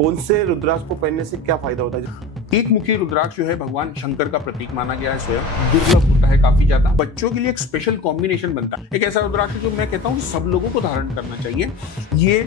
कौन से रुद्राक्ष को पहनने से क्या फायदा होता है? एक मुखी रुद्राक्ष जो है भगवान शंकर का प्रतीक माना गया है, स्वयं दुर्लभ होता है काफी ज्यादा। बच्चों के लिए एक स्पेशल कॉम्बिनेशन बनता है, एक ऐसा रुद्राक्ष जो मैं कहता हूँ कि सब लोगों को धारण करना चाहिए। ये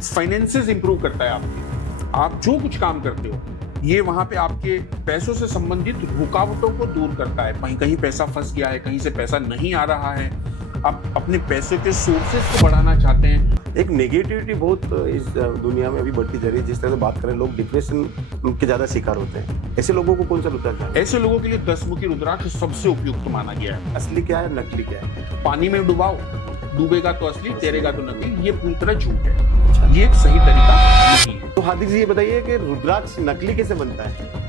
फाइनेंसेस इंप्रूव करता है आपके, आप जो कुछ काम करते हो ये वहां पे आपके पैसों से संबंधित रुकावटों को दूर करता है। कहीं कहीं पैसा फंस गया है, कहीं से पैसा नहीं आ रहा है, आप अपने पैसे के सोर्सेस को बढ़ाना चाहते हैं। एक नेगेटिविटी बहुत इस दुनिया में अभी बढ़ती जा रही है। जिस तरह से बात करें, लोग डिप्रेशन के ज्यादा शिकार होते हैं। ऐसे लोगों को कौन सा रुद्राक्ष है? ऐसे लोगों के लिए 10 मुखी रुद्राक्ष सबसे उपयुक्त माना गया है। असली क्या है, नकली क्या है? पानी में डुबाओ, डूबेगा तो असली, तैरेगा तो नकली, ये पूरी तरह झूठ है। ये एक सही तरीका नहीं है। तो हार्दिक जी ये बताइए कि रुद्राक्ष नकली कैसे बनता है?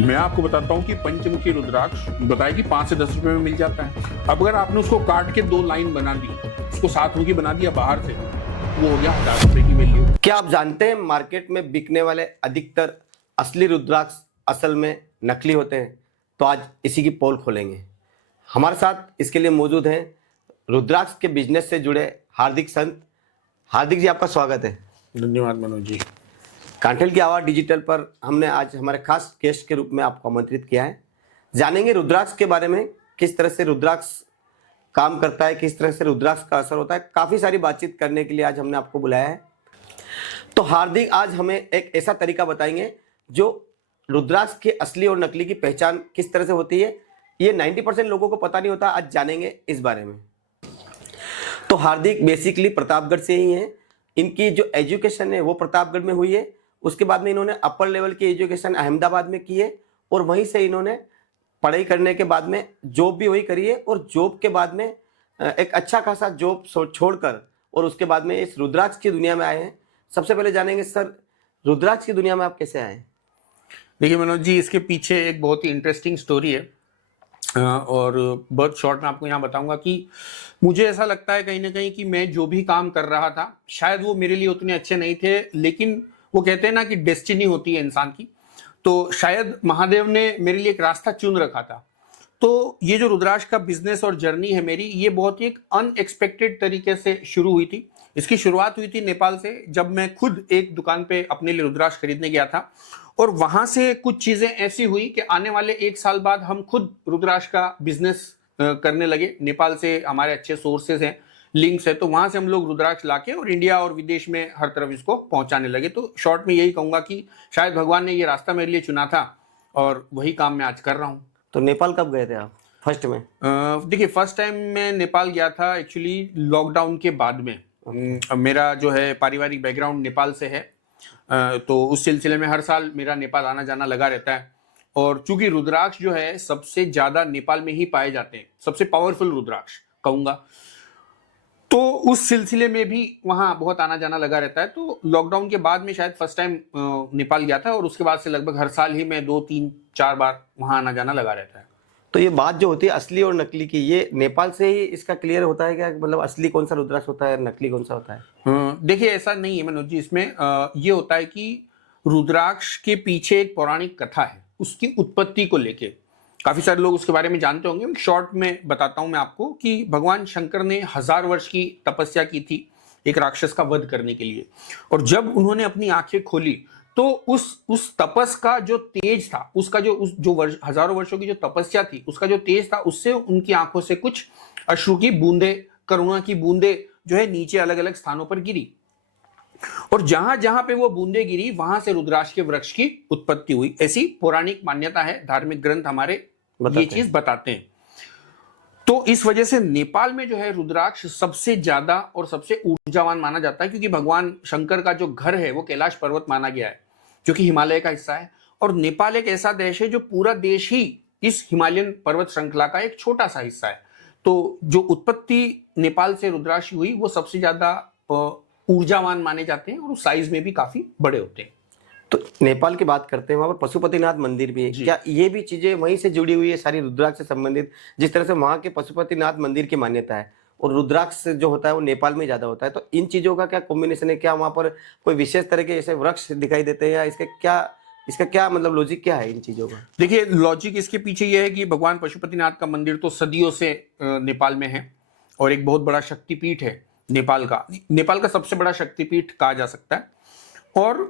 मैं आपको बताता हूँ कि पंचमुखी रुद्राक्ष बताया कि 5 से 10 रुपए में मिल जाता है। अब अगर आपने उसको काट के 2 लाइन बना दी, उसको 7 मुखी बना दिया बाहर से, वो हो गया 1000 रुपए की वैल्यू। क्या आप जानते हैं मार्केट में बिकने वाले अधिकतर असली रुद्राक्ष असल में नकली होते हैं? तो आज इसी की पोल खोलेंगे। हमारे साथ इसके लिए मौजूद हैं रुद्राक्ष के बिजनेस से जुड़े हार्दिक संत। हार्दिक जी आपका स्वागत है। धन्यवाद मनोज जी। कांठेल की आवाज़ डिजिटल पर हमने आज हमारे खास गेस्ट के रूप में आपको आमंत्रित किया है। जानेंगे रुद्राक्ष के बारे में, किस तरह से रुद्राक्ष काम करता है, किस तरह से रुद्राक्ष का असर होता है। काफ़ी सारी बातचीत करने के लिए आज हमने आपको बुलाया है। तो हार्दिक आज हमें एक ऐसा तरीका बताएंगे जो रुद्राक्ष के असली और नकली की पहचान किस तरह से होती है। ये 90% लोगों को पता नहीं होता, आज जानेंगे इस बारे में। तो हार्दिक बेसिकली प्रतापगढ़ से ही हैं। इनकी जो एजुकेशन है वो प्रतापगढ़ में हुई है। उसके बाद में इन्होंने अपर लेवल की एजुकेशन अहमदाबाद में की है और वहीं से इन्होंने पढ़ाई करने के बाद में जॉब भी वही करी है और जॉब के बाद में एक अच्छा खासा जॉब छोड़कर और उसके बाद में इस रुद्राक्ष की दुनिया में आए हैं। सबसे पहले जानेंगे सर, रुद्राक्ष की दुनिया में आप कैसे आए? देखिए मनोज जी, इसके पीछे एक बहुत ही इंटरेस्टिंग स्टोरी है और बहुत शॉर्ट में आपको यहाँ बताऊंगा कि मुझे ऐसा लगता है कहीं ना कहीं कि मैं जो भी काम कर रहा था शायद वो मेरे लिए उतने अच्छे नहीं थे, लेकिन वो कहते हैं ना कि डेस्टिनी होती है इंसान की, तो शायद महादेव ने मेरे लिए एक रास्ता चुन रखा था। तो ये जो रुद्राक्ष का बिजनेस और जर्नी है मेरी, ये बहुत ही एक अनएक्सपेक्टेड तरीके से शुरू हुई थी। इसकी शुरुआत हुई थी नेपाल से, जब मैं खुद एक दुकान पे अपने लिए रुद्राक्ष खरीदने गया था और वहां से कुछ चीजें ऐसी हुई कि आने वाले 1 साल बाद हम खुद रुद्राक्ष का बिजनेस करने लगे। नेपाल से हमारे अच्छे सोर्सेज हैं, लिंक्स है, तो वहां से हम लोग रुद्राक्ष लाके और इंडिया और विदेश में हर तरफ इसको पहुंचाने लगे। तो शॉर्ट में यही कहूंगा कि शायद भगवान ने ये रास्ता मेरे लिए चुना था और वही काम मैं आज कर रहा हूँ। तो नेपाल कब गए थे आप फर्स्ट में? देखिए, फर्स्ट टाइम मैं नेपाल गया था एक्चुअली लॉकडाउन के बाद में। मेरा जो है पारिवारिक बैकग्राउंड नेपाल से है, तो उस सिलसिले में हर साल मेरा नेपाल आना जाना लगा रहता है। और चूंकि रुद्राक्ष जो है सबसे ज्यादा नेपाल में ही पाए जाते हैं, सबसे पावरफुल रुद्राक्ष कहूंगा, तो उस सिलसिले में भी वहां बहुत आना जाना लगा रहता है। तो लॉकडाउन के बाद में शायद फर्स्ट टाइम नेपाल गया था और उसके बाद से लगभग हर साल ही मैं 2, 3, 4 बार वहां आना जाना लगा रहता है। तो ये बात जो होती है असली और नकली की, ये नेपाल से ही इसका क्लियर होता है क्या? मतलब असली कौन सा रुद्राक्ष होता है, नकली कौन सा होता है? देखिए, ऐसा नहीं है मनोज जी। इसमें ये होता है कि रुद्राक्ष के पीछे एक पौराणिक कथा है, उसकी उत्पत्ति को लेके काफी सारे लोग उसके बारे में जानते होंगे। शॉर्ट में बताता हूं मैं आपको कि भगवान शंकर ने 1000 वर्ष की तपस्या की थी एक राक्षस का वध करने के लिए, और जब उन्होंने अपनी आंखें खोली तो उस तपस का जो तेज था, उसका जो हजारों वर्षों की जो तपस्या थी, उसका जो तेज था, उससे उनकी आंखों से कुछ अश्रु की बूंदे, करुणा की बूंदे जो है नीचे अलग अलग स्थानों पर गिरी, और जहां जहां पे वो बूंदे गिरी वहां से रुद्राक्ष के वृक्ष की उत्पत्ति हुई। ऐसी पौराणिक मान्यता है, धार्मिक ग्रंथ हमारे ये चीज बताते हैं। तो इस वजह से नेपाल में जो है रुद्राक्ष सबसे ज्यादा और सबसे ऊर्जावान माना जाता है, क्योंकि भगवान शंकर का जो घर है वो कैलाश पर्वत माना गया है, जो कि हिमालय का हिस्सा है। और नेपाल एक ऐसा देश है जो पूरा देश ही इस हिमालयन पर्वत श्रृंखला का एक छोटा सा हिस्सा है। तो जो उत्पत्ति नेपाल से रुद्राक्ष हुई वो सबसे ज्यादा ऊर्जावान माने जाते हैं और उस साइज में भी काफी बड़े होते हैं। तो नेपाल की बात करते हैं, वहाँ पर पशुपतिनाथ मंदिर भी है, क्या ये भी चीजें वहीं से जुड़ी हुई है सारी रुद्राक्ष से संबंधित? जिस तरह से वहाँ के पशुपतिनाथ मंदिर की मान्यता है और रुद्राक्ष जो होता है वो नेपाल में ज्यादा होता है, तो इन चीजों का क्या कॉम्बिनेशन है? क्या वहाँ पर कोई विशेष तरह के ऐसे वृक्ष दिखाई देते हैं या इसका क्या मतलब लॉजिक क्या है इन चीजों का? देखिए, लॉजिक इसके पीछे यह है कि भगवान पशुपतिनाथ का मंदिर तो सदियों से नेपाल में है और एक बहुत बड़ा शक्तिपीठ है नेपाल का सबसे बड़ा शक्तिपीठ कहा जा सकता है। और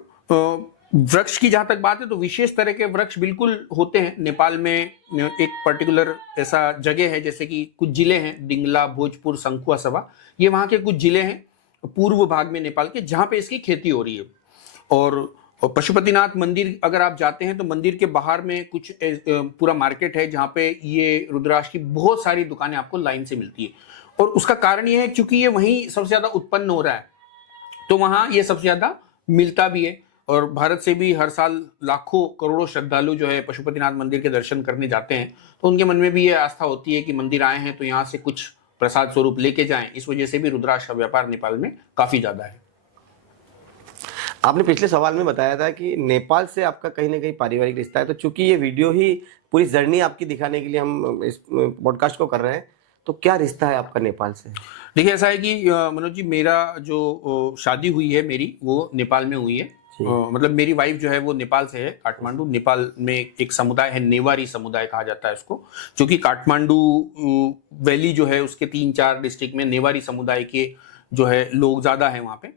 वृक्ष की जहां तक बात है तो विशेष तरह के वृक्ष बिल्कुल होते हैं नेपाल में। एक पर्टिकुलर ऐसा जगह है, जैसे कि कुछ जिले हैं, दिंगला, भोजपुर, संखुआ सभा, ये वहां के कुछ जिले हैं पूर्व भाग में नेपाल के, जहां पे इसकी खेती हो रही है। और पशुपतिनाथ मंदिर अगर आप जाते हैं तो मंदिर के बाहर में कुछ पूरा मार्केट है जहां पे ये रुद्राक्ष की बहुत सारी दुकानें आपको लाइन से मिलती है। और उसका कारण ये है क्योंकि ये वहीं सबसे ज्यादा उत्पन्न हो रहा है, तो वहां ये सबसे ज्यादा मिलता भी है। और भारत से भी हर साल लाखों करोड़ों श्रद्धालु जो है पशुपतिनाथ मंदिर के दर्शन करने जाते हैं, तो उनके मन में भी ये आस्था होती है कि मंदिर आए हैं तो यहाँ से कुछ प्रसाद स्वरूप लेके जाएं। इस वजह से भी रुद्राक्ष का व्यापार नेपाल में काफी ज्यादा है। आपने पिछले सवाल में बताया था कि नेपाल से आपका कहीं ना कहीं पारिवारिक रिश्ता है, तो चूंकि ये वीडियो ही पूरी जर्नी आपकी दिखाने के लिए हम इस पॉडकास्ट को कर रहे हैं, तो क्या रिश्ता है आपका नेपाल से? देखिए ऐसा है कि मनोज जी, मेरा जो शादी हुई है मेरी, वो नेपाल में हुई है। मतलब मेरी वाइफ जो है वो नेपाल से है, काठमांडू। नेपाल में एक समुदाय है, नेवारी समुदाय कहा जाता है उसको, जो कि काठमांडू वैली जो है उसके 3-4 डिस्ट्रिक्ट में नेवारी समुदाय के जो है लोग ज्यादा है वहाँ पे।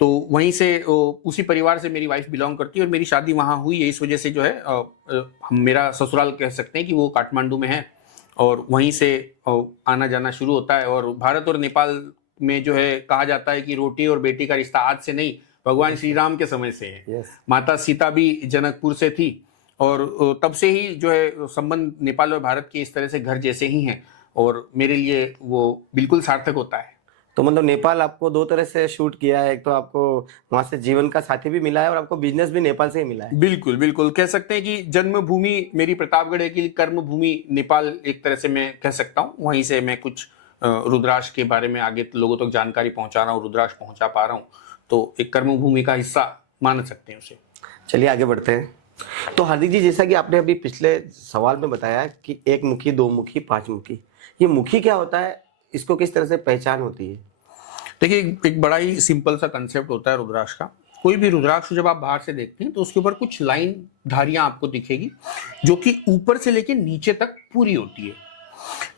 तो वहीं से उसी परिवार से मेरी वाइफ बिलोंग करती है और मेरी शादी वहाँ हुई है। इस वजह से जो है हम मेरा ससुराल कह सकते हैं कि वो काठमांडू में है और वहीं से आना जाना शुरू होता है। और भारत और नेपाल में जो है कहा जाता है कि रोटी और बेटी का रिश्ता आज से नहीं, भगवान श्री राम के समय से है। माता सीता भी जनकपुर से थी और तब से ही जो है संबंध नेपाल और भारत के इस तरह से घर जैसे ही हैं और मेरे लिए वो बिल्कुल सार्थक होता है। तो मतलब नेपाल आपको 2 तरह से शूट किया है, एक तो आपको वहां से जीवन का साथी भी मिला है और आपको बिजनेस भी नेपाल से ही मिला है। बिल्कुल बिल्कुल, कह सकते हैं कि जन्मभूमि मेरी प्रतापगढ़ है कि कर्म भूमि नेपाल एक तरह से मैं कह सकता हूँ। वहीं से मैं कुछ रुद्राक्ष के बारे में आगे लोगों तक जानकारी पहुंचा रहा हूँ, रुद्राक्ष पहुंचा पा रहा हूँ, तो एक कर्म भूमि का हिस्सा मान सकते हैं उसे। चलिए आगे बढ़ते हैं। तो हार्दिक जी, जैसा कि आपने अभी पिछले सवाल में बताया कि 1 मुखी, 2 मुखी, 5 मुखी, ये मुखी क्या होता है, इसको किस तरह से पहचान होती है? देखिए एक बड़ा ही सिंपल सा कंसेप्ट होता है रुद्राक्ष का। कोई भी रुद्राक्ष जब आप बाहर से देखते हैं तो उसके ऊपर कुछ लाइन धारियां आपको दिखेगी जो कि ऊपर से लेकर नीचे तक पूरी होती है।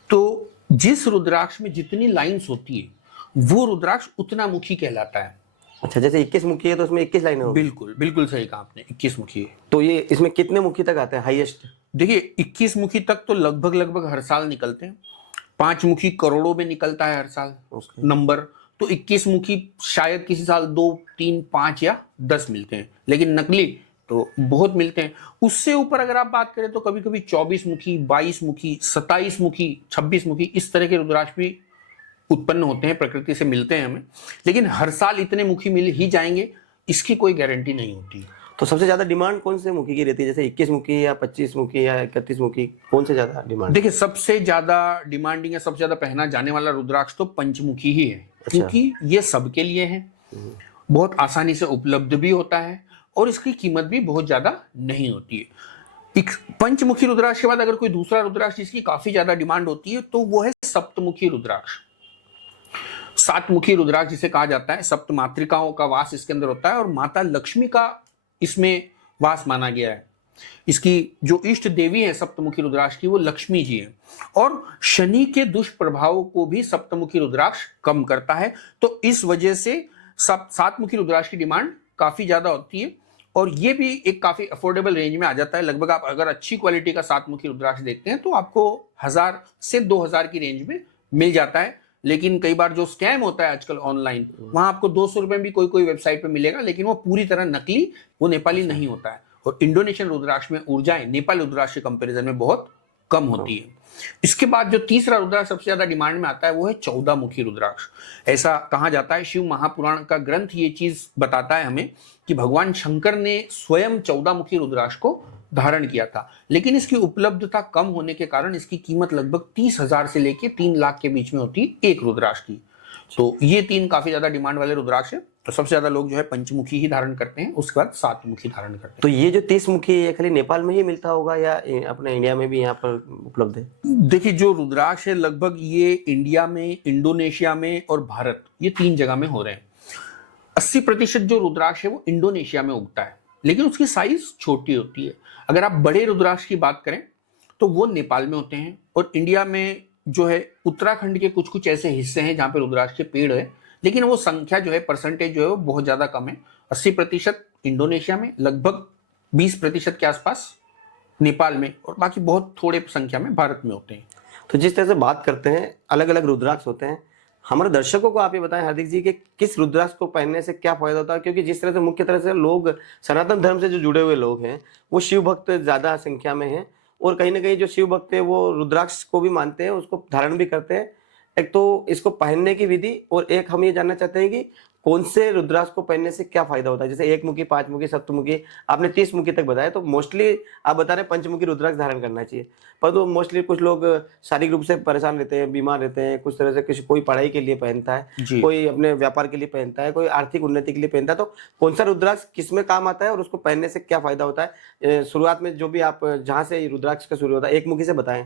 तो जिस रुद्राक्ष में जितनी लाइंस होती है वो रुद्राक्ष उतना मुखी कहलाता है। अच्छा, जैसे 21 मुखी है तो उसमें 21 लाइनें होंगी। बिल्कुल बिल्कुल सही कहा आपने, 21 मुखी है। तो ये इसमें कितने मुखी तक आते हैं हाईएस्ट? देखिए 21 मुखी तक तो लगभग हर साल निकलते हैं। 5 मुखी करोड़ों में निकलता है हर साल नंबर। तो 21 मुखी शायद किसी साल 2, 3, 5 या 10 मिलते हैं, लेकिन नकली तो बहुत मिलते हैं। उससे ऊपर अगर आप बात करें तो कभी कभी 24 मुखी, 22 मुखी, 27 मुखी, 26 मुखी, इस तरह के रुद्राक्ष भी उत्पन्न होते हैं, प्रकृति से मिलते हैं हमें। लेकिन हर साल इतने मुखी मिल ही जाएंगे इसकी कोई गारंटी नहीं होती। तो सबसे ज्यादा डिमांड कौन से मुखी की रहती है, जैसे 21 मुखी या 25 मुखी या 31 मुखी, कौन से ज्यादा डिमांड? देखिए सबसे ज्यादा डिमांडिंग है, सबसे ज्यादा पहना जाने वाला रुद्राक्ष तो पंचमुखी ही है। अच्छा। क्योंकि ये सबके लिए है, बहुत आसानी से उपलब्ध भी होता है और इसकी कीमत भी बहुत ज्यादा नहीं होती है। पंचमुखी रुद्राक्ष के बाद अगर कोई दूसरा रुद्राक्ष जिसकी काफी ज्यादा डिमांड होती है तो वो है सप्तमुखी रुद्राक्ष। 7 मुखी रुद्राक्ष जिसे कहा जाता है, सप्त मातृकाओं का वास इसके अंदर होता है और माता लक्ष्मी का इसमें वास माना गया है। इसकी जो इष्ट देवी है सप्तमुखी रुद्राक्ष की, वो लक्ष्मी जी है और शनि के दुष्प्रभावों को भी सप्तमुखी रुद्राक्ष कम करता है। तो इस वजह से 7 मुखी रुद्राक्ष की डिमांड काफी ज्यादा होती है और ये भी एक काफी अफोर्डेबल रेंज में आ जाता है। लगभग आप अगर अच्छी क्वालिटी का 7 मुखी रुद्राक्ष देखते हैं तो आपको 1000 से 2000 की रेंज में मिल जाता है। लेकिन कई बार जो स्कैम होता है आजकल ऑनलाइन, वहां आपको 200 रुपए भी कोई वेबसाइट पे मिलेगा, लेकिन वो पूरी तरह नकली, वो नेपाली नहीं होता है। और इंडोनेशियन रुद्राक्ष में ऊर्जाएं नेपाली रुद्राक्ष के कंपैरिजन में बहुत कम होती है। इसके बाद जो तीसरा रुद्राक्ष सबसे ज्यादा डिमांड में आता है वो है 14 मुखी रुद्राक्ष। ऐसा कहा जाता है, शिव महापुराण का ग्रंथ ये चीज बताता है हमें कि भगवान शंकर ने स्वयं 14 मुखी रुद्राक्ष को धारण किया था, लेकिन इसकी उपलब्धता कम होने के कारण इसकी कीमत लगभग 30,000 से लेके 3 लाख के बीच में होती है एक रुद्राक्ष की। तो ये 3 काफी ज्यादा डिमांड वाले रुद्राक्ष है। तो सबसे ज्यादा लोग जो है पंचमुखी ही धारण करते हैं, उसके बाद 7 मुखी धारण करते हैं। तो ये जो 30 मुखी है खाली नेपाल में ही मिलता होगा या अपने इंडिया में भी यहाँ पर उपलब्ध है? देखिए जो रुद्राक्ष है लगभग ये इंडिया में, इंडोनेशिया में और भारत, ये 3 जगह में हो रहे हैं। 80% जो रुद्राक्ष है वो इंडोनेशिया में उगता है, लेकिन उसकी साइज छोटी होती है। अगर आप बड़े रुद्राक्ष की बात करें तो वो नेपाल में होते हैं और इंडिया में जो है उत्तराखंड के कुछ कुछ ऐसे हिस्से हैं जहां पे रुद्राक्ष के पेड़ है, लेकिन वो संख्या जो है, परसेंटेज जो है वो बहुत ज्यादा कम है। 80% इंडोनेशिया में, लगभग 20% के आसपास नेपाल में, और बाकी बहुत थोड़े संख्या में भारत में होते हैं। तो जिस तरह से बात करते हैं, अलग अलग रुद्राक्ष होते हैं, हमारे दर्शकों को आप ये बताएं हार्दिक जी कि किस रुद्राक्ष को पहनने से क्या फायदा होता है, क्योंकि जिस तरह से मुख्य तरह से लोग सनातन धर्म से जो जुड़े हुए लोग हैं वो शिव भक्त ज्यादा संख्या में हैं, और कहीं ना कहीं जो शिव भक्त है वो रुद्राक्ष को भी मानते हैं, उसको धारण भी करते हैं। एक तो इसको पहनने की विधि, और एक हम ये जानना चाहते हैं कि कौन से रुद्राक्ष को पहनने से क्या फायदा होता है। जैसे 1 मुखी, 5 मुखी, सप्तमुखी, आपने 30 मुखी तक बताया, तो मोस्टली आप बता रहे हैं पंचमुखी रुद्राक्ष धारण करना चाहिए। पर तो मोस्टली कुछ लोग शारीरिक रूप से परेशान रहते हैं, बीमार रहते हैं, कुछ तरह से किसी कोई पढ़ाई के लिए पहनता है, जी। कोई अपने व्यापार के लिए पहनता है, कोई आर्थिक उन्नति के लिए पहनता है। तो कौन सा रुद्राक्ष किसमें काम आता है और उसको पहनने से क्या फायदा होता है? शुरुआत में जो भी आप जहाँ से रुद्राक्ष का शुरू होता है, 1 मुखी से बताएं।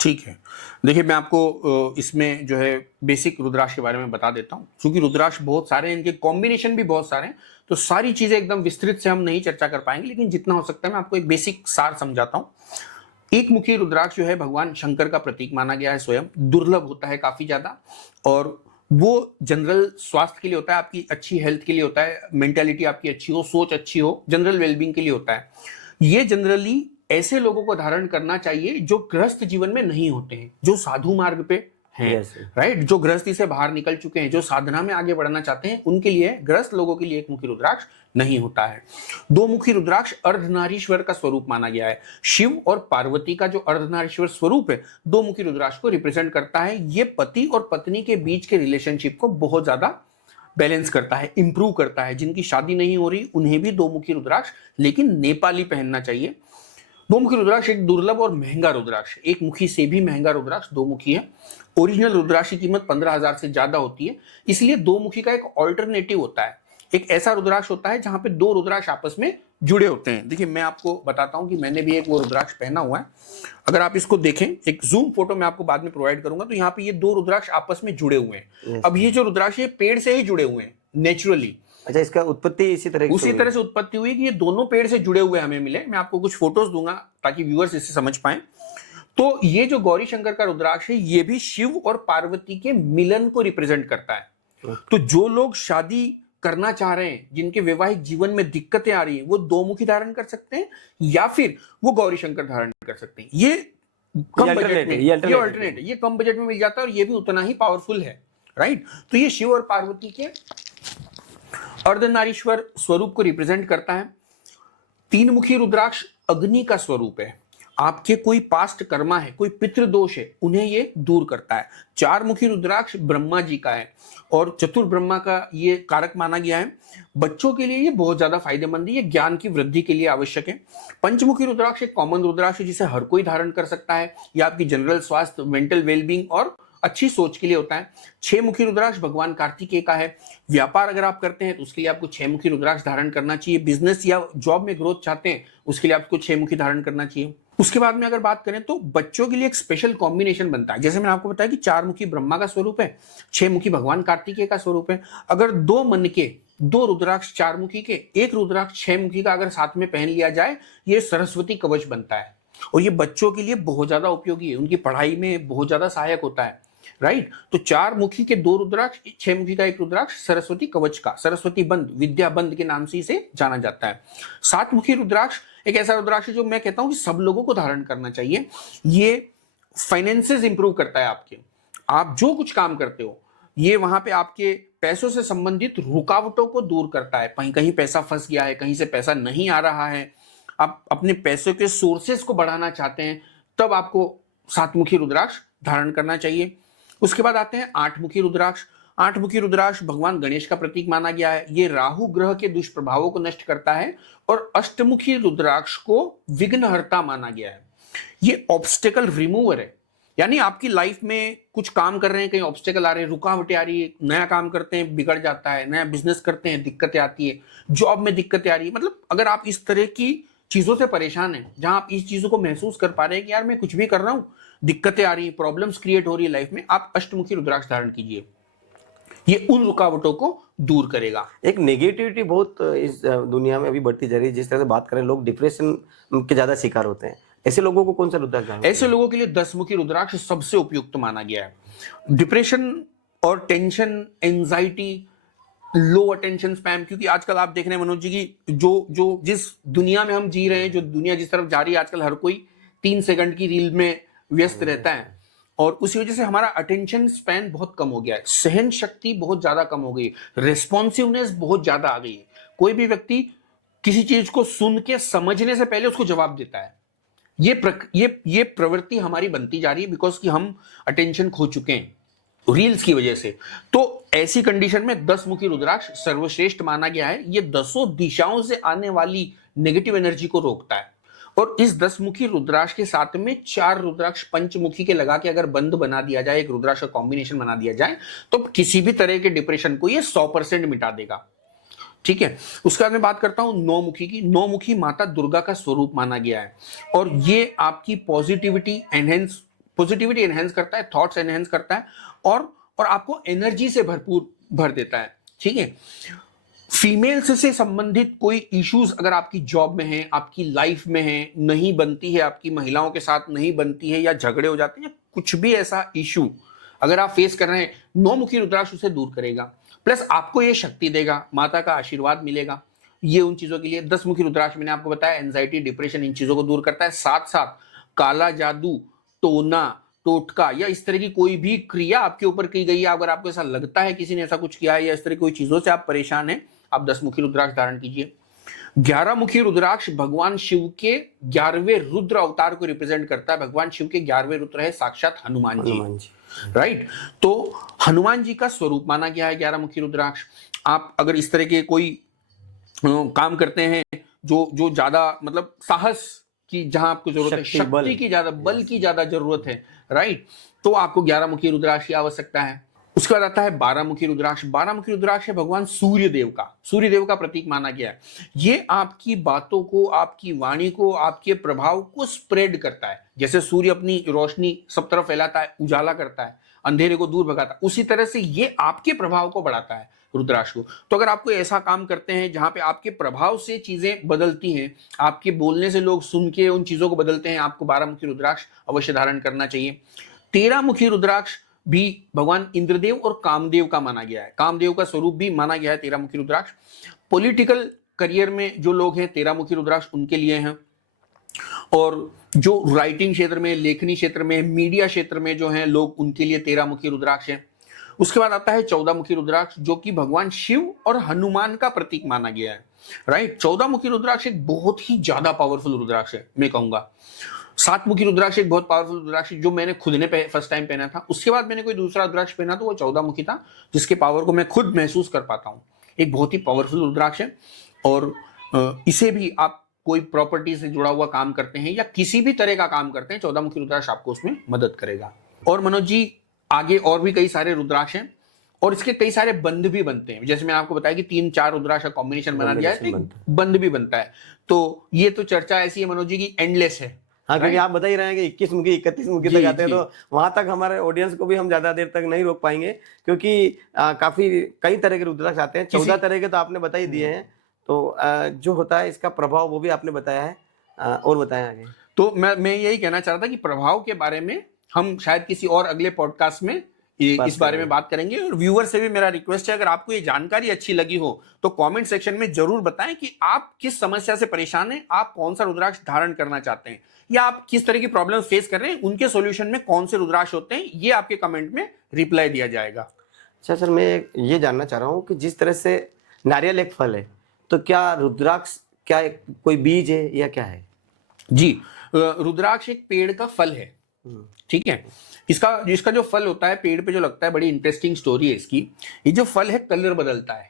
ठीक है, देखिए मैं आपको इसमें जो है बेसिक रुद्राक्ष के बारे में बता देता हूँ, क्योंकि रुद्राक्ष बहुत सारे हैं, इनके कॉम्बिनेशन भी बहुत सारे हैं, तो सारी चीजें एकदम विस्तृत से हम नहीं चर्चा कर पाएंगे, लेकिन जितना हो सकता है मैं आपको एक बेसिक सार समझाता हूँ। 1 मुखी रुद्राक्ष जो है भगवान शंकर का प्रतीक माना गया है, स्वयं दुर्लभ होता है काफी ज्यादा, और वो जनरल स्वास्थ्य के लिए होता है, आपकी अच्छी हेल्थ के लिए होता है, मेंटेलिटी आपकी अच्छी हो, सोच अच्छी हो, जनरल वेलबींग के लिए होता है। ये जनरली ऐसे लोगों को धारण करना चाहिए जो गृहस्थ जीवन में नहीं होते हैं, जो साधु मार्ग पे हैं, Yes. राइट, जो गृहस्थी से बाहर निकल चुके हैं, जो साधना में आगे बढ़ना चाहते हैं, उनके लिए, गृहस्थ लोगों के लिए 1 मुखी रुद्राक्ष नहीं होता है। 2 मुखी रुद्राक्ष अर्धनारीश्वर का स्वरूप माना गया है। शिव और पार्वती का जो अर्धनारीश्वर स्वरूप है, 2 मुखी रुद्राक्ष को रिप्रेजेंट करता है। ये पति और पत्नी के बीच के रिलेशनशिप को बहुत ज्यादा बैलेंस करता है, इंप्रूव करता है। जिनकी शादी नहीं हो रही उन्हें भी 2 मुखी रुद्राक्ष, लेकिन नेपाली पहनना चाहिए। 2 मुखी रुद्राक्ष एक दुर्लभ और महंगा रुद्राक्ष, 1 मुखी से भी महंगा रुद्राक्ष 2 मुखी है। ओरिजिनल रुद्राक्ष की कीमत 15,000 से ज्यादा होती है, इसलिए 2 मुखी का एक ऑल्टरनेटिव होता है। एक ऐसा रुद्राक्ष होता है जहां पे 2 रुद्राक्ष आपस में जुड़े होते हैं। देखिए मैं आपको बताता हूं कि मैंने भी एक वो रुद्राक्ष पहना हुआ है। अगर आप इसको देखें, एक जूम फोटो मैं आपको बाद में प्रोवाइड करूंगा, तो यहाँ पे ये 2 रुद्राक्ष आपस में जुड़े हुए हैं। Yes. अब ये जो रुद्राक्ष है पेड़ से ही जुड़े हुए हैं नेचुरली। अच्छा, इसका उत्पत्ति इसी तरह उसी तरह से उत्पत्ति हुई कि ये दोनों पेड़ से जुड़े हुए हमें मिले। मैं आपको कुछ फोटोज दूंगा ताकि व्यूअर्स इससे समझ पाएं। तो ये जो गौरी शंकर का रुद्राक्ष है, ये भी शिव और पार्वती के मिलन को रिप्रेजेंट करता है। तो जो लोग शादी करना चाह रहे हैं, जिनके वैवाहिक जीवन में दिक्कतें आ रही हैं, वो 2 मुखी धारण कर सकते हैं, या फिर वो गौरी शंकर धारण कर सकते हैं। ये कम बजट में, ये अल्टरनेट है, ये कम बजट में मिल जाता है, और ये भी उतना ही पावरफुल है, राइट। तो ये शिव और पार्वती के अर्धनारीश्वर स्वरूप को रिप्रेजेंट करता है। 3 मुखी रुद्राक्ष अग्नि का स्वरूप है। आपके कोई पास्ट कर्मा है, कोई पितृदोष है, उन्हें ये दूर करता है। 4 मुखी रुद्राक्ष ब्रह्मा जी का है, और चतुर्ब्रह्मा का ये कारक माना गया है। बच्चों के लिए ये बहुत ज्यादा फायदेमंद है, ये ज्ञान की वृद्धि के लिए आवश्यक है। पंचमुखी रुद्राक्ष एक कॉमन रुद्राक्ष है, जिसे हर कोई धारण कर सकता है। ये आपकी जनरल स्वास्थ्य, मेंटल वेलबींग और अच्छी सोच के लिए होता है। 6 मुखी रुद्राक्ष भगवान कार्तिकेय का है। व्यापार अगर आप करते हैं तो उसके लिए आपको 6 मुखी रुद्राक्ष धारण करना चाहिए। बिजनेस या जॉब में ग्रोथ चाहते हैं उसके लिए आपको 6 मुखी धारण करना चाहिए। उसके बाद में अगर बात करें तो बच्चों के लिए एक स्पेशल कॉम्बिनेशन बनता है। जैसे मैंने आपको बताया कि 4 मुखी ब्रह्मा का स्वरूप है, 6 मुखी भगवान कार्तिकेय का स्वरूप है। अगर 2 मन के 2 रुद्राक्ष 4 मुखी के, 1 रुद्राक्ष 6 मुखी का अगर साथ में पहन लिया जाए, ये सरस्वती कवच बनता है। और ये बच्चों के लिए बहुत ज्यादा उपयोगी है, उनकी पढ़ाई में बहुत ज्यादा सहायक होता है, राइट। तो 4 मुखी के 2 रुद्राक्ष, 6 मुखी का 1 रुद्राक्ष सरस्वती कवच का, सरस्वती बंद, विद्या बंद के नाम से इसे जाना जाता है। 7 मुखी रुद्राक्ष एक ऐसा रुद्राक्ष है जो मैं कहता हूं कि सब लोगों को धारण करना चाहिए। ये फाइनेंसेस इंप्रूव करता है आपके, आप जो कुछ काम करते हो, ये वहां पे आपके पैसों से संबंधित रुकावटों को दूर करता है। कहीं कहीं पैसा फंस गया है, कहीं से पैसा नहीं आ रहा है, आप अपने पैसों के सोर्सेस को बढ़ाना चाहते हैं, तब आपको 7 मुखी रुद्राक्ष धारण करना चाहिए। उसके बाद आते हैं 8 मुखी रुद्राक्ष। 8 मुखी रुद्राक्ष भगवान गणेश का प्रतीक माना गया है। ये राहु ग्रह के दुष्प्रभावों को नष्ट करता है, और अष्टमुखी रुद्राक्ष को विघ्नहर्ता माना गया है। ये ऑब्स्टेकल रिमूवर है, यानी आपकी लाइफ में कुछ काम कर रहे हैं, कहीं ऑब्स्टेकल आ रहे हैं, रुकावटें आ रही है, नया काम करते हैं बिगड़ जाता है, नया बिजनेस करते हैं दिक्कतें आती है, जॉब में दिक्कतें आ रही है। मतलब अगर आप इस तरह की चीजों से परेशान हैं, जहां आप इस चीजों को महसूस कर पा रहे हैं कि यार मैं कुछ भी कर रहा हूं, दिक्कतें आ रही है, प्रॉब्लम्स क्रिएट हो रही है लाइफ में, आप अष्टमुखी रुद्राक्ष धारण कीजिए। ये उन रुकावटों को दूर करेगा। एक नेगेटिविटी बहुत इस दुनिया में अभी बढ़ती जा रही है। जिस तरह से बात करें, लोग डिप्रेशन के ज्यादा शिकार होते हैं, ऐसे लोगों को कौन सा रुद्राक्ष? ऐसे लोगों के लिए 10 मुखी रुद्राक्ष सबसे उपयुक्त माना गया है। डिप्रेशन और टेंशन, एंजाइटी, लो अटेंशन स्पैम, क्योंकि आजकल आप देख रहे हैं मनोज जी की जो जो जिस दुनिया में हम जी रहे हैं, जो दुनिया जिस तरफ जा रही है आजकल, हर कोई 3 सेकंड की रील में व्यस्त रहता है, और उसी वजह से हमारा अटेंशन स्पैन बहुत कम हो गया है, सहन शक्ति बहुत ज्यादा कम हो गई है, रिस्पॉन्सिवनेस बहुत ज्यादा आ गई है। कोई भी व्यक्ति किसी चीज को सुन के समझने से पहले उसको जवाब देता है। ये प्रवृत्ति हमारी बनती जा रही है बिकॉज कि हम अटेंशन खो चुके हैं रील्स की वजह से। तो ऐसी कंडीशन में 10 मुखी रुद्राक्ष सर्वश्रेष्ठ माना गया है। ये 10 दिशाओं से आने वाली नेगेटिव एनर्जी को रोकता है। और इस 10 मुखी रुद्राक्ष के साथ में 4 रुद्राक्ष पंचमुखी के लगा के अगर बंद बना दिया जाए, एक रुद्राक्ष का कॉम्बिनेशन बना दिया जाए, तो किसी भी तरह के डिप्रेशन को ये 100% मिटा देगा। ठीक है, उसके बाद मैं बात करता हूं 9 मुखी की। 9 मुखी माता दुर्गा का स्वरूप माना गया है, और ये आपकी पॉजिटिविटी एनहेंस करता है, थॉट्स एनहेंस करता है, और आपको एनर्जी से भरपूर भर देता है। ठीक है, फीमेल्स से संबंधित कोई इश्यूज अगर आपकी जॉब में है, आपकी लाइफ में है, नहीं बनती है, आपकी महिलाओं के साथ नहीं बनती है, या झगड़े हो जाते हैं, या कुछ भी ऐसा इशू अगर आप फेस कर रहे हैं, 9 मुखी रुद्राक्ष उसे दूर करेगा। प्लस आपको ये शक्ति देगा, माता का आशीर्वाद मिलेगा। ये उन चीजों के लिए 10 मुखी रुद्राक्ष मैंने आपको बताया, एंजाइटी, डिप्रेशन, इन चीजों को दूर करता है। साथ साथ काला जादू, टोना, टोटका या इस तरह की कोई भी क्रिया आपके ऊपर की गई है, अगर आपको ऐसा लगता है किसी ने ऐसा कुछ किया है, या इस तरह की कोई चीजों से आप परेशान हैं, आप 10 मुखी रुद्राक्ष धारण कीजिए। 11 मुखी रुद्राक्ष भगवान शिव के 11वें रुद्र अवतार को रिप्रेजेंट करता है। भगवान शिव के 11वें रुद्र है साक्षात हनुमान जी। राइट, तो हनुमान जी का स्वरूप माना गया है 11 मुखी रुद्राक्ष। आप अगर इस तरह के कोई काम करते हैं जो ज्यादा मतलब साहस की, जहां आपको जरूरत है, शक्ति की ज्यादा, बल की ज्यादा जरूरत है, राइट, तो आपको 11 मुखी रुद्राक्ष की आवश्यकता है। उसके बाद आता है 12 मुखी रुद्राक्ष। 12 मुखी रुद्राक्ष है भगवान सूर्यदेव का प्रतीक माना गया है। ये आपकी बातों को, आपकी वाणी को, आपके प्रभाव को स्प्रेड करता है। जैसे सूर्य अपनी रोशनी सब तरफ फैलाता है, उजाला करता है, अंधेरे को दूर भगाता है, उसी तरह से ये आपके प्रभाव को बढ़ाता है रुद्राक्ष को। तो अगर आपको ऐसा काम करते हैं जहां पे आपके प्रभाव से चीजें बदलती हैं, आपके बोलने से लोग सुन के उन चीजों को बदलते हैं, आपको 12 मुखी रुद्राक्ष अवश्य धारण करना चाहिए। 13 मुखी रुद्राक्ष भी भगवान इंद्रदेव और कामदेव का माना गया है। कामदेव का स्वरूप भी माना गया है 13 मुखी रुद्राक्ष। पॉलिटिकल करियर में जो लोग हैं, 13 मुखी रुद्राक्ष उनके लिए हैं। और जो राइटिंग क्षेत्र में, लेखनी क्षेत्र में, मीडिया क्षेत्र में जो हैं लोग, उनके लिए 13 मुखी रुद्राक्ष है। उसके बाद आता है 14 मुखी रुद्राक्ष, जो कि भगवान शिव और हनुमान का प्रतीक माना गया है। राइट, 14 मुखी रुद्राक्ष एक बहुत ही ज्यादा पावरफुल रुद्राक्ष है, मैं कहूंगा। 7 मुखी रुद्राक्ष एक बहुत पावरफुल रुद्राक्ष जो मैंने खुद ने फर्स्ट टाइम पहना था। उसके बाद मैंने कोई दूसरा रुद्राक्ष पहना तो वो 14 मुखी था, जिसके पावर को मैं खुद महसूस कर पाता हूँ। एक बहुत ही पावरफुल रुद्राक्ष है, और इसे भी आप कोई प्रॉपर्टी से जुड़ा हुआ काम करते हैं या किसी भी तरह का काम करते हैं, 14 मुखी रुद्राक्ष आपको उसमें मदद करेगा। और मनोज जी, आगे और भी कई सारे रुद्राक्ष हैं, और इसके कई सारे बंध भी बनते हैं। जैसे मैंने आपको बताया कि 3-4 रुद्राक्ष का कॉम्बिनेशन बना दिया है, तो बंध भी बनता है। तो ये तो चर्चा ऐसी है मनोज जी की एंडलेस है। हाँ, क्योंकि आप बता ही रहे हैं कि 21 मुखी 31 मुखी तक आते हैं, तो वहां तक हमारे ऑडियंस को भी हम ज्यादा देर तक नहीं रोक पाएंगे, क्योंकि काफी कई तरह के रुद्राक्ष आते हैं। 14 तरह के तो आपने बता ही दिए हैं, तो जो होता है इसका प्रभाव वो भी आपने बताया है, और बताया आगे। तो मैं यही कहना चाह रहा था कि प्रभाव के बारे में हम शायद किसी और अगले पॉडकास्ट में इस बारे में बात करेंगे। और व्यूअर से भी मेरा रिक्वेस्ट है, अगर आपको ये जानकारी अच्छी लगी हो तो कमेंट सेक्शन में जरूर बताएं कि आप किस समस्या से परेशान हैं, आप कौन सा रुद्राक्ष धारण करना चाहते हैं, या आप किस तरह की प्रॉब्लम फेस कर रहे हैं, उनके सॉल्यूशन में कौन से रुद्राक्ष होते हैं, ये आपके कमेंट में रिप्लाई दिया जाएगा। अच्छा सर, मैं ये जानना चाह रहा हूँ कि जिस तरह से नारियल एक फल है, तो क्या रुद्राक्ष क्या कोई बीज है या क्या है? जी, रुद्राक्ष एक पेड़ का फल है। ठीक है, इसका जो फल होता है पेड़ पे जो लगता है, बड़ी इंटरेस्टिंग स्टोरी है इसकी। ये जो फल है कलर बदलता है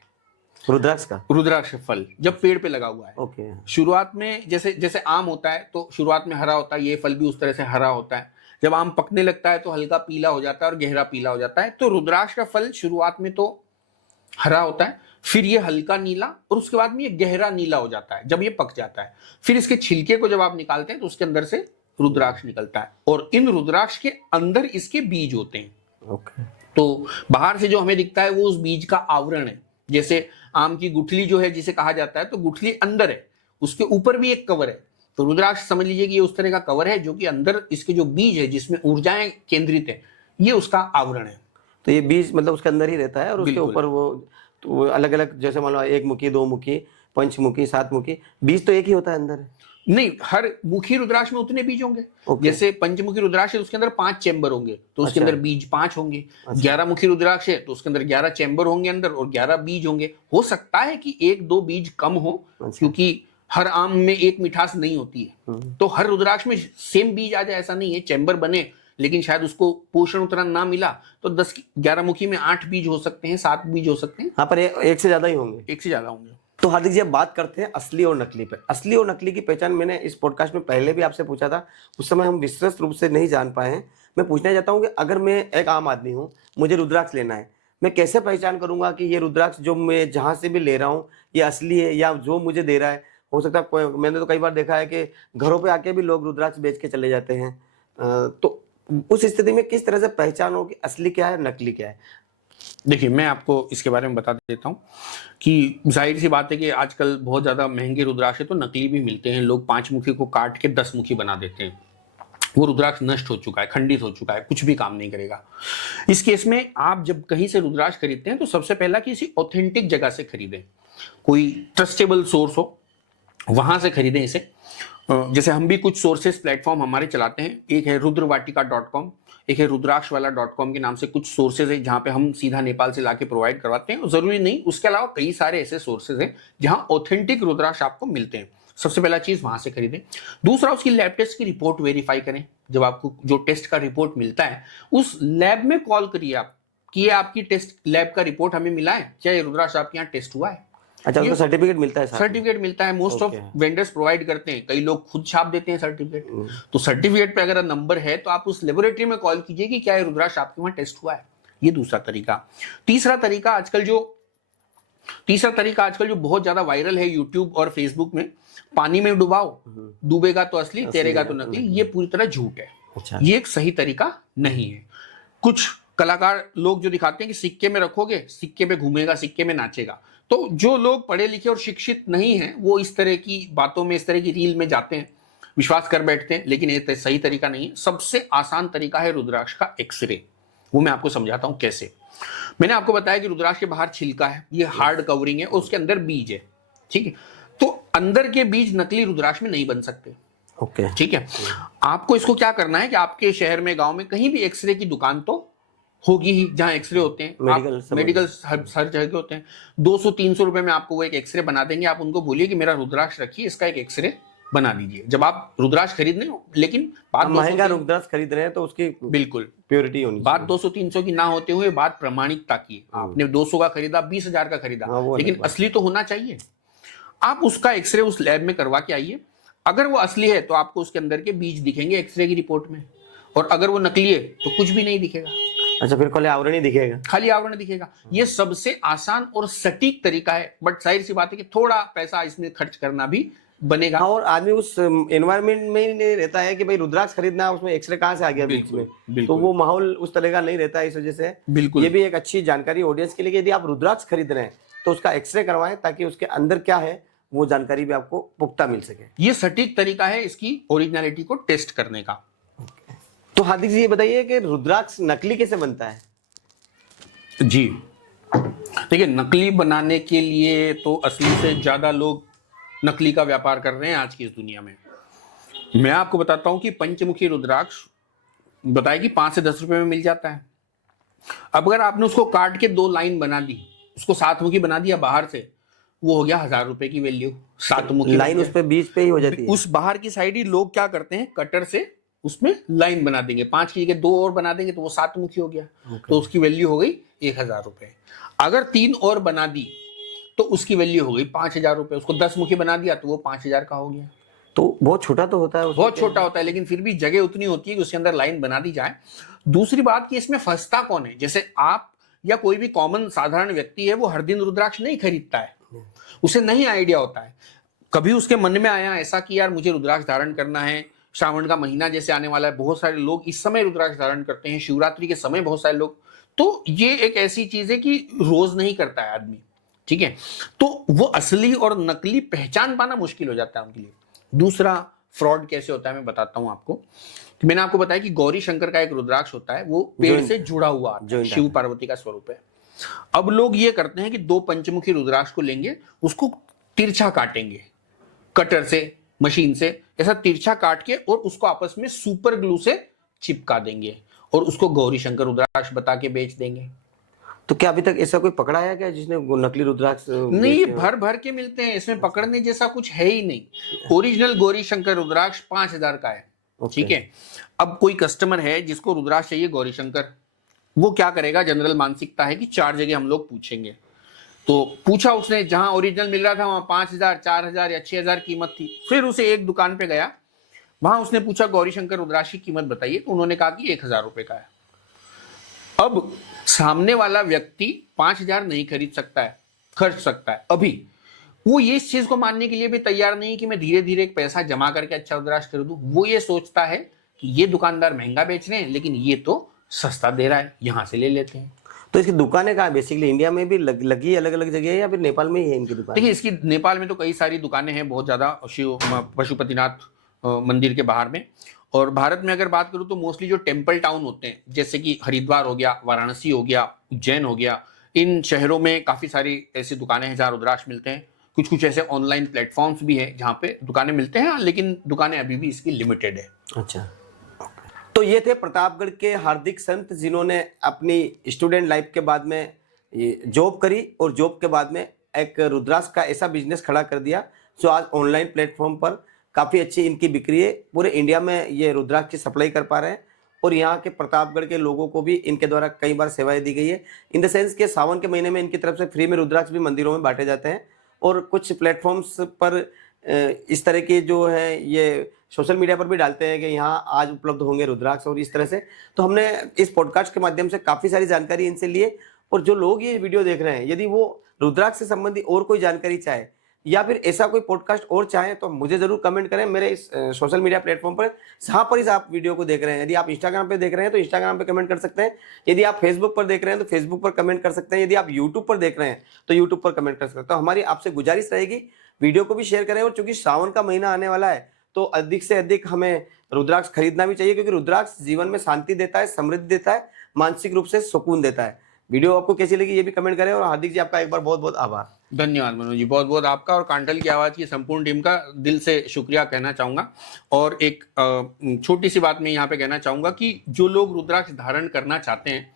रुद्राक्ष फल जब पेड़ पे लगा हुआ है। ओके। शुरुआत में जैसे आम होता है तो शुरुआत में हरा होता है, ये फल भी उस तरह से हरा होता है। जब आम पकने लगता है तो हल्का पीला हो जाता है और गहरा पीला हो जाता है। तो रुद्राक्ष का फल शुरुआत में तो हरा होता है, फिर ये हल्का नीला, और उसके बाद में ये गहरा नीला हो जाता है जब ये पक जाता है। फिर इसके छिलके को जब आप निकालते हैं तो उसके अंदर से रुद्राक्ष निकलता है, और इन रुद्राक्ष के अंदर इसके बीज होते हैं। ओके। तो बाहर से जो हमें दिखता है वो उस बीज का आवरण है। जैसे आम की गुठली जो है जिसे कहा जाता है, तो गुठली अंदर है, उसके ऊपर भी एक कवर है। तो रुद्राक्ष समझ लीजिए कि ये उस तरह का कवर है जो कि अंदर इसके जो बीज है जिसमें ऊर्जाएं केंद्रित है, ये उसका आवरण है। तो ये बीज मतलब उसके अंदर ही रहता है और उसके बिल्कुल। ऊपर वो अलग अलग, जैसे मान लो एक मुखी, दो मुखी, पंचमुखी, सात मुखी, बीज तो एक ही होता है अंदर। नहीं, हर मुखी रुद्राक्ष में उतने बीज होंगे। ओके। जैसे पंचमुखी रुद्राक्ष है उसके अंदर 5 चैम्बर होंगे तो उसके अच्छा। अंदर बीज 5 होंगे। अच्छा। 11 मुखी रुद्राक्ष है तो उसके अंदर 11 चैम्बर होंगे अंदर और 11 बीज होंगे। हो सकता है कि 1-2 बीज कम हो, अच्छा। क्योंकि हर आम में एक मिठास नहीं होती है, तो हर रुद्राक्ष में सेम बीज आ जाए ऐसा नहीं है। चैम्बर बने लेकिन शायद उसको पोषण उतना ना मिला तो 11 मुखी में 8 बीज हो सकते हैं, 7 बीज हो सकते हैं। हाँ, पर एक से ज्यादा ही होंगे। एक से ज्यादा होंगे। तो हार्दिक जी, अब बात करते हैं असली और नकली पे। असली और नकली की पहचान मैंने इस पॉडकास्ट में पहले भी आपसे पूछा था, उस समय हम विस्तृत रूप से नहीं जान पाए हैं। मैं पूछना चाहता हूँ कि अगर मैं एक आम आदमी हूँ, मुझे रुद्राक्ष लेना है, मैं कैसे पहचान करूंगा कि ये रुद्राक्ष जो मैं जहाँ से भी ले रहा हूँ ये असली है या जो मुझे दे रहा है। हो सकता है मैंने तो कई बार देखा है कि घरों पे आके भी लोग रुद्राक्ष बेच के चले जाते हैं। तो उस स्थिति में किस तरह से पहचान हो कि असली क्या है, नकली क्या है? देखिए, मैं आपको इसके बारे में बता देता हूँ कि जाहिर सी बात है कि आजकल बहुत ज़्यादा महंगे रुद्राक्ष है तो नकली भी मिलते हैं। लोग 5 मुखी को काट के 10 मुखी बना देते हैं। वो रुद्राक्ष नष्ट हो चुका है, खंडित हो चुका है, कुछ भी काम नहीं करेगा। इस केस में आप जब कहीं से रुद्राक्ष खरीदते हैं तो सबसे पहला किसी ऑथेंटिक जगह से खरीदें, कोई ट्रस्टेबल सोर्स हो, वहां से खरीदें इसे। जैसे हम भी कुछ सोर्सेस प्लेटफॉर्म हमारे चलाते हैं। एक है रुद्रवाटिका.com, एक है रुद्राक्षवाला.com के नाम से कुछ सोर्सेज है जहां पे हम सीधा नेपाल से लाके प्रोवाइड करवाते हैं। जरूरी नहीं, उसके अलावा कई सारे ऐसे सोर्सेज हैं जहां ऑथेंटिक रुद्राक्ष आपको मिलते हैं। सबसे पहला चीज वहां से खरीदें। दूसरा, उसकी लैब टेस्ट की रिपोर्ट वेरीफाई करें। जब आपको जो टेस्ट का रिपोर्ट मिलता है उस लैब में कॉल करिए आप कि ये आपकी टेस्ट लैब का रिपोर्ट हमें मिला है, क्या ये रुद्राक्ष आपके यहाँ टेस्ट हुआ है। अच्छा, उसका सर्टिफिकेट मिलता है? सर्टिफिकेट मिलता है, मोस्ट ऑफ वेंडर्स प्रोवाइड करते हैं। कई लोग खुद छाप देते हैं सर्टिफिकेट। तो सर्टिफिकेट पे अगर नंबर है तो आप उस लेबोरेटरी में कॉल कीजिए कि क्या ये रुद्राक्ष आपके वहां टेस्ट हुआ है। ये दूसरा तरीका। तीसरा तरीका आजकल जो बहुत ज्यादा वायरल है यूट्यूब और फेसबुक में, पानी में डुबाओ, डूबेगा तो असली, तैरेगा तो नकली। ये पूरी तरह झूठ है। अच्छा। ये एक सही तरीका नहीं है। कुछ कलाकार लोग जो दिखाते हैं कि सिक्के में रखोगे, सिक्के पे घूमेगा, सिक्के में नाचेगा। तो जो लोग पढ़े लिखे और शिक्षित नहीं हैं वो इस तरह की बातों में, इस तरह की रील में जाते हैं, विश्वास कर बैठते हैं, लेकिन ये सही तरीका नहीं है। सबसे आसान तरीका है रुद्राक्ष का एक्सरे। वो मैं आपको समझाता हूं कैसे। मैंने आपको बताया कि रुद्राक्ष के बाहर छिलका है, ये हार्ड कवरिंग है, उसके अंदर बीज है, ठीक है। तो अंदर के बीज नकली रुद्राक्ष में नहीं बन सकते। ओके, ठीक है। आपको इसको क्या करना है कि आपके शहर में, गांव में कहीं भी एक्सरे की दुकान तो होगी ही जहां एक्सरे होते हैं। मेडिकल हर जगह होते हैं। 200-300 रुपए में आपको वो एक एक्सरे बना देंगे। आप उनको बोलिए कि मेरा रुद्राक्ष रखिए, इसका एक एक्सरे बना दीजिए। जब आप रुद्राक्ष खरीदने हो, लेकिन बात महंगा रुद्राक्ष खरीद रहे हैं तो उसकी बिल्कुल प्योरिटी होनी बात 200-300 की ना होते हुए बात प्रमाणिकता की। आपने 200 का खरीदा, 20,000 का खरीदा, लेकिन असली तो होना चाहिए। आप उसका एक्सरे उस लैब में करवा के आइए। अगर वो असली है तो आपको उसके अंदर के बीज दिखेंगे एक्सरे की रिपोर्ट में, और अगर वो नकली है तो कुछ भी नहीं दिखेगा। अच्छा, फिर खाली आवरण ही दिखेगा? खाली आवरण दिखेगा। ये सबसे आसान और सटीक तरीका है। बट जाहिर सी बात है कि थोड़ा पैसा इसमें खर्च करना भी बनेगा। और आदमी उस एनवायरनमेंट में ही नहीं रहता है कि भाई रुद्राक्ष खरीदना है, उसमें एक्सरे कहाँ से आ गया बीच में, तो वो माहौल उस तरह का नहीं रहता है। इस वजह से बिल्कुल ये भी एक अच्छी जानकारी ऑडियंस के लिए। यदि आप रुद्राक्ष खरीद रहे हैं तो उसका एक्सरे करवाएं ताकि उसके अंदर क्या है वो जानकारी भी आपको पुख्ता मिल सके। ये सटीक तरीका है इसकी ओरिजिनलिटी को टेस्ट करने का। तो हार्दिक जी, ये बताइए कि रुद्राक्ष नकली कैसे बनता है? जी देखिए, नकली बनाने के लिए तो असली से ज्यादा लोग नकली का व्यापार कर रहे हैं आज की इस दुनिया में। मैं आपको बताता हूं कि पंचमुखी रुद्राक्ष बताया कि 5 से 10 रुपए में मिल जाता है। अब अगर आपने उसको काट के 2 लाइन बना दी, उसको 7 मुखी बना दिया बाहर से, वो हो गया 1000 रुपए की वैल्यू। 7 मुखी लाइन उस पे बीच पे ही हो जाती है। उस बाहर की साइड ही लोग क्या करते हैं, कटर से उसमें लाइन बना देंगे। 5 की जगह 2 और बना देंगे तो वो 7 मुखी हो गया। तो उसकी वैल्यू हो गई 1000 रुपए। अगर 3 और बना दी तो उसकी वैल्यू हो गई 5000 रुपए। उसको 10 मुखी बना दिया तो वो 5000 का हो गया। तो बहुत छोटा तो होता है, बहुत छोटा होता है, लेकिन फिर भी जगह उतनी होती है कि उसके अंदर लाइन बना दी जाए। दूसरी बात कि इसमें फंसता कौन है। जैसे आप या कोई भी कॉमन साधारण व्यक्ति है, वो हर दिन रुद्राक्ष नहीं खरीदता है, उसे नहीं आइडिया होता है। कभी उसके मन में आया ऐसा कि यार मुझे रुद्राक्ष धारण करना है, श्रावण का महीना जैसे आने वाला है, बहुत सारे लोग इस समय रुद्राक्ष धारण करते हैं, शिवरात्रि के समय बहुत सारे लोग। तो ये एक ऐसी चीज है कि रोज नहीं करता है आदमी, ठीक है। तो वो असली और नकली पहचान पाना मुश्किल हो जाता है उनके लिए। दूसरा, फ्रॉड कैसे होता है मैं बताता हूं आपको। तो मैंने आपको बताया कि गौरी शंकर का एक रुद्राक्ष होता है, वो पेड़ से जुड़ा हुआ आता है, शिव पार्वती का स्वरूप है। अब लोग ये करते हैं कि 2 पंचमुखी रुद्राक्ष को लेंगे, उसको तिरछा काटेंगे कटर से, मशीन से, ऐसा तिरछा काट के, और उसको आपस में सुपर ग्लू से चिपका देंगे और उसको गौरी शंकर रुद्राक्ष बता के बेच देंगे। तो क्या अभी तक ऐसा कोई पकड़ा है क्या जिसने वो नकली रुद्राक्ष नहीं, ये भर भर के मिलते हैं, इसमें पकड़ने जैसा कुछ है ही नहीं। ओरिजिनल गौरी शंकर रुद्राक्ष 5,000 का है, ठीक है। अब कोई कस्टमर है जिसको रुद्राक्ष चाहिए गौरी शंकर, वो क्या करेगा, जनरल मानसिकता है कि 4 जगह हम लोग पूछेंगे। तो पूछा उसने, जहां ओरिजिनल मिल रहा था वहां 5,000, 4,000 या 6,000 कीमत थी। फिर उसे एक दुकान पे गया, वहां उसने पूछा गौरी शंकर रुद्राक्ष की कीमत बताइए, तो उन्होंने कहा कि 1,000 रुपए का है। अब सामने वाला व्यक्ति 5,000 नहीं खरीद सकता है, खर्च सकता है अभी, वो ये इस चीज को मानने के लिए भी तैयार नहीं कि मैं धीरे धीरे एक पैसा जमा करके अच्छा रुद्राक्ष खरीदूं। वो ये सोचता है कि ये दुकानदार महंगा बेच रहे हैं, लेकिन ये तो सस्ता दे रहा है, यहां से ले लेते हैं। तो इसकी दुकानें कहाँ है? बेसिकली इंडिया में भी लगी अलग अलग जगह है या फिर नेपाल में ही है इनकी दुकान? देखिए, इसकी नेपाल में तो कई सारी दुकानें हैं, बहुत ज्यादा, शिव पशुपतिनाथ मंदिर के बाहर में। और भारत में अगर बात करूं तो मोस्टली जो टेम्पल टाउन होते हैं, जैसे कि हरिद्वार हो गया, वाराणसी हो गया, उज्जैन हो गया, इन शहरों में काफी सारी ऐसी दुकानें हैं जहाँ रुद्राक्ष मिलते हैं। कुछ कुछ ऐसे ऑनलाइन प्लेटफॉर्म्स भी हैं जहाँ पे दुकानें मिलते हैं, लेकिन दुकानें अभी भी इसकी लिमिटेड है। अच्छा, तो ये थे प्रतापगढ़ के हार्दिक संत, जिन्होंने अपनी स्टूडेंट लाइफ के बाद में जॉब करी और जॉब के बाद में एक रुद्राक्ष का ऐसा बिजनेस खड़ा कर दिया जो आज ऑनलाइन प्लेटफॉर्म पर काफ़ी अच्छी इनकी बिक्री है। पूरे इंडिया में ये रुद्राक्ष की सप्लाई कर पा रहे हैं और यहाँ के प्रतापगढ़ के लोगों को भी इनके द्वारा कई बार सेवाएं दी गई है। इन द सेंस के सावन के महीने में इनकी तरफ से फ्री में रुद्राक्ष भी मंदिरों में बांटे जाते हैं और कुछ प्लेटफॉर्म्स पर इस तरह के जो है ये सोशल मीडिया पर भी डालते हैं कि यहाँ आज उपलब्ध होंगे रुद्राक्ष और इस तरह से। तो हमने इस पॉडकास्ट के माध्यम से काफ़ी सारी जानकारी इनसे लिए और जो लोग ये वीडियो देख रहे हैं, यदि वो रुद्राक्ष से संबंधी और कोई जानकारी चाहे या फिर ऐसा कोई पॉडकास्ट और चाहें तो मुझे जरूर कमेंट करें मेरे इस सोशल मीडिया प्लेटफॉर्म पर, जहाँ पर इस आप वीडियो को देख रहे हैं। यदि आप इंस्टाग्राम पे देख रहे हैं तो इंस्टाग्राम पे कमेंट कर सकते हैं, यदि आप फेसबुक पर देख रहे हैं तो फेसबुक पर कमेंट कर सकते हैं, यदि आप यूट्यूब पर देख रहे हैं तो यूट्यूब पर कमेंट कर सकते हैं। तो हमारी आपसे गुजारिश रहेगी, वीडियो को भी शेयर करें और चूंकि सावन का महीना आने वाला है तो अधिक से अधिक हमें रुद्राक्ष खरीदना भी चाहिए, क्योंकि रुद्राक्ष जीवन में शांति देता है, समृद्धि देता है, मानसिक रूप से सुकून देता है। वीडियो आपको कैसी लगी ये भी कमेंट करें और हार्दिक जी आपका एक बार बहुत बहुत आभार। धन्यवाद मनोज जी, बहुत बहुत आपका और कांटल की आवाज़ की संपूर्ण टीम का दिल से शुक्रिया कहना चाहूँगा। और एक छोटी सी बात मैं यहाँ पे कहना चाहूँगा कि जो लोग रुद्राक्ष धारण करना चाहते हैं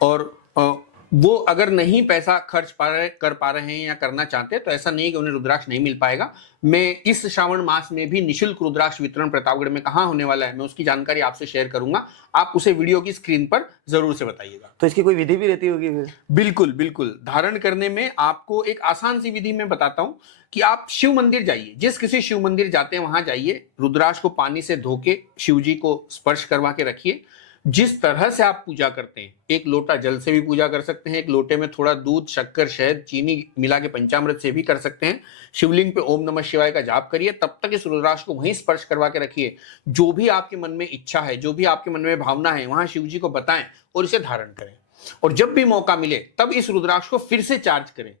और वो अगर नहीं पैसा खर्च कर पा रहे हैं या करना चाहते हैं, तो ऐसा नहीं कि उन्हें रुद्राक्ष नहीं मिल पाएगा। मैं इस श्रावण मास में भी निःशुल्क रुद्राक्ष वितरण प्रतापगढ़ में कहाँ होने वाला है, मैं उसकी जानकारी आपसे शेयर करूंगा। आप उसे वीडियो की स्क्रीन पर जरूर से बताइएगा। तो इसकी कोई विधि भी रहती होगी फिर? बिल्कुल बिल्कुल, धारण करने में आपको एक आसान सी विधि मैं बताता हूँ कि आप शिव मंदिर जाइए, जिस किसी शिव मंदिर जाते हैं वहां जाइए, रुद्राक्ष को पानी से धो के शिव जी को स्पर्श करवा के रखिए। जिस तरह से आप पूजा करते हैं, एक लोटा जल से भी पूजा कर सकते हैं, एक लोटे में थोड़ा दूध, शक्कर, शहद, चीनी मिला के पंचामृत से भी कर सकते हैं। शिवलिंग पे ओम नमः शिवाय का जाप करिए, तब तक इस रुद्राक्ष को वहीं स्पर्श करवा के रखिए। जो भी आपके मन में इच्छा है, जो भी आपके मन में भावना है, वहां शिव जी को बताएं और इसे धारण करें। और जब भी मौका मिले तब इस रुद्राक्ष को फिर से चार्ज करें।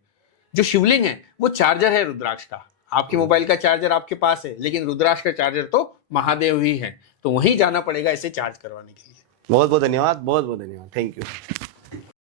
जो शिवलिंग है वो चार्जर है रुद्राक्ष का। आपके मोबाइल का चार्जर आपके पास है, लेकिन रुद्राक्ष का चार्जर तो महादेव ही है, तो वहीं जाना पड़ेगा इसे चार्ज करवाने के लिए। बहुत बहुत धन्यवाद, बहुत बहुत धन्यवाद, थैंक यू।